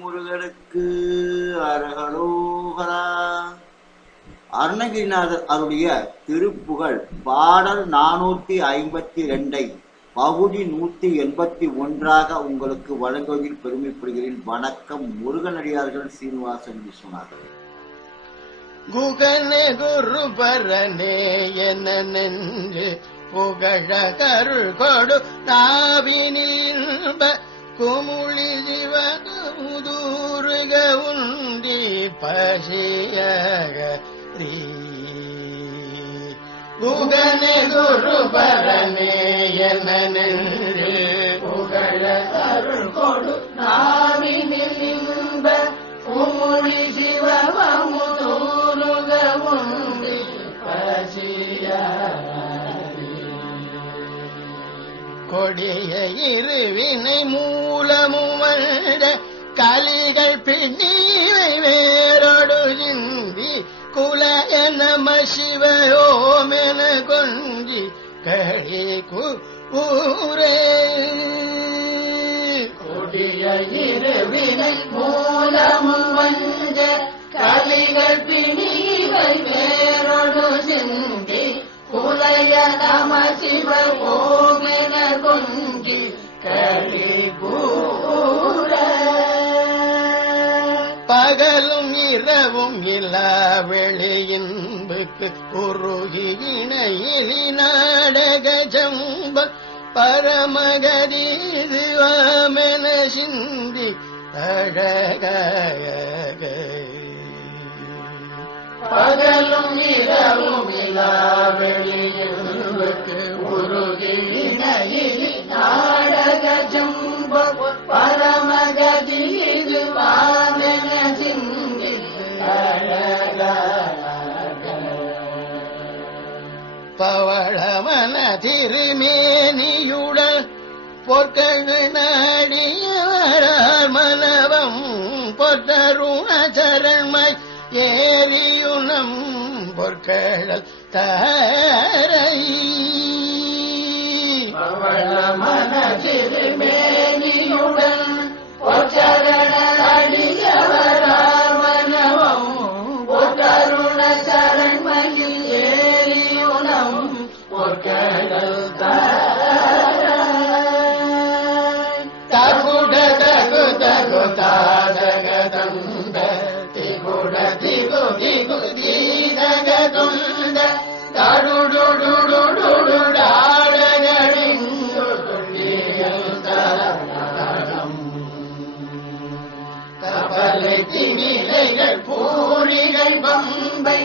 முருகனுக்கு அரகரோகரா. அருணகிரிநாதர் அருடைய திருப்புகழ் பாடல் நானூத்தி ஐம்பத்தி ரெண்டை பகுதி நூத்தி எண்பத்தி ஒன்றாக உங்களுக்கு வழங்குவதில் பெருமைப்படுகிறேன். வணக்கம் முருகனடியார்கள் சீனிவாசன் விஸ்வநாதன் குகனே குரு பரனே என நெஞ்சு புகழ கருள் கொடு. நாவினில் குமுழி குமுளி உண்டி பசியக குகனே குரு பரனே என நெஞ்சு புகழ கருள் கொடு நாவினில் இன்ப. குமுளி சிவகமுதூருக உண்டி கொடிய இருவினை மூலமுவண்ட கலிகள் பின்னி வேறொடு சிந்தி குல நம சிவயோமென கொஞ்சி கழி கூரே கொடிய இருவினை மூலமும் வந்த கலிகள் பிணிவை வேறொடு சிந்தி குலைய நம சிவ ஓமென கொஞ்சி களி கூற பகலும் இரவும் இல்லா வெளியின்புக்கு குறுகி இணையிலி நாடக ஜம்ப பரமகதி சிவமென சிந்தி அழகாய பகலும் இரவும் இல்லா பவளமன திருமேனியுடல் பொற்கள் நாடியவரார் மனவம் பொற்றருண ஏரியுணம் பொற்கழல் தரை. பவழமன பூரிகள் பம்பை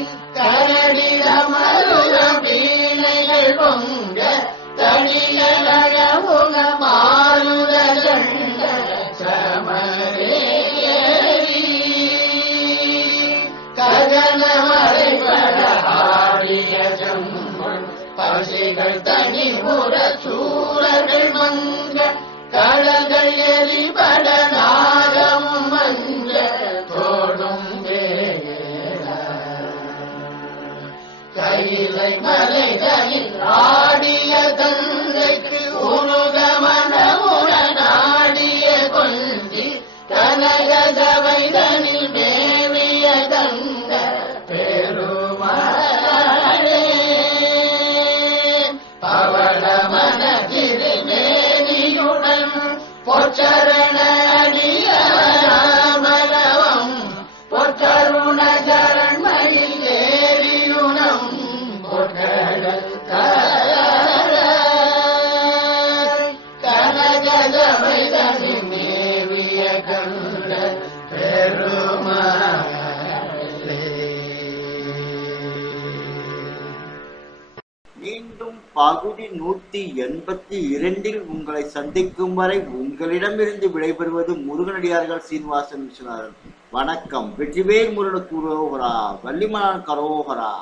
ககன ஆடிய ஜம்பன் பசிகள் தனி புற சூழர்கள் மங்க கடல்கள் எரிபட நாகம் மஞ்ச தோடும் கையிலை மலைகளில் ஆடிய தந்தைக்கு உருகமன உடனாடிய கொஞ்சி கனக மே பொச்சரண அடிய ராமலவம் பொற்றருண சரண்மையில் ஏரியுணம் பொற்கடல் கனகஜமைதனி பகுதி நூத்தி எண்பத்தி இரண்டில் உங்களை சந்திக்கும் வரை உங்களிடமிருந்து விடைபெறுவது முருகனடியார்கள் சீனிவாசன் விஸ்வநாதன். வணக்கம். வெற்றிவேல் முருகனுக்கு கரோகரா வள்ளிமலான் கரோகரா?